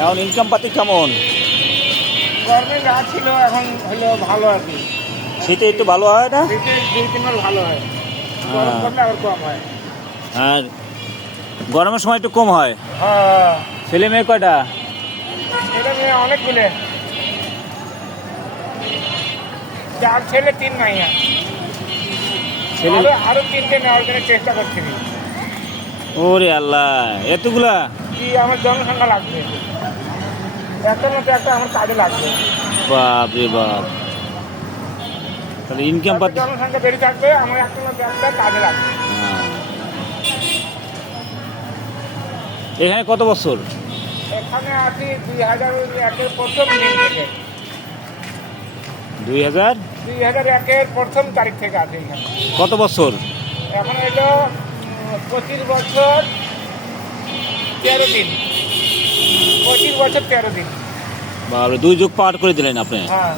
এখন ইনকাম পাতি কেমন? গরমে যা ছিল এখন হলো ভালো আর কি। শীতে একটু ভালো হয় না? শীতে 2-3 মাস ভালো হয়, গরম পড়লে আবার কম হয়। আর গরমের সময় একটু কম হয়। হ্যাঁ, ছেলে মেয়ে কয়টা? ছেলে মেয়ে অনেকগুলো, 4 ছেলে 3 মাইয়া। ছেলে আরো 3টে নেওয়ার জন্য চেষ্টা করছি। ওরে আল্লাহ, এতগুলা! কি আমার জনসংখ্যা লাগবে, একটার মধ্যে একটা আমার কাজে লাগবে। বাপ রে বাপ, তাহলে ইনকাম পাতি। জনসংখ্যা বেড়ে থাকবে, আমার একটার মধ্যে একটা কাজে লাগবে। হ্যাঁ। এখানে কত বছর? এখানে আছি 2001-এর প্রথম দিন থেকে। 2000 2001-এর প্রথম তারিখ থেকে আছি এখানে। কত বছর? এখন হলো 25 বছর 13 দিন। 25 বছর 13 দিন। বাপরে, 2 যুগ পার করে দিলেন আপনি। হ্যাঁ।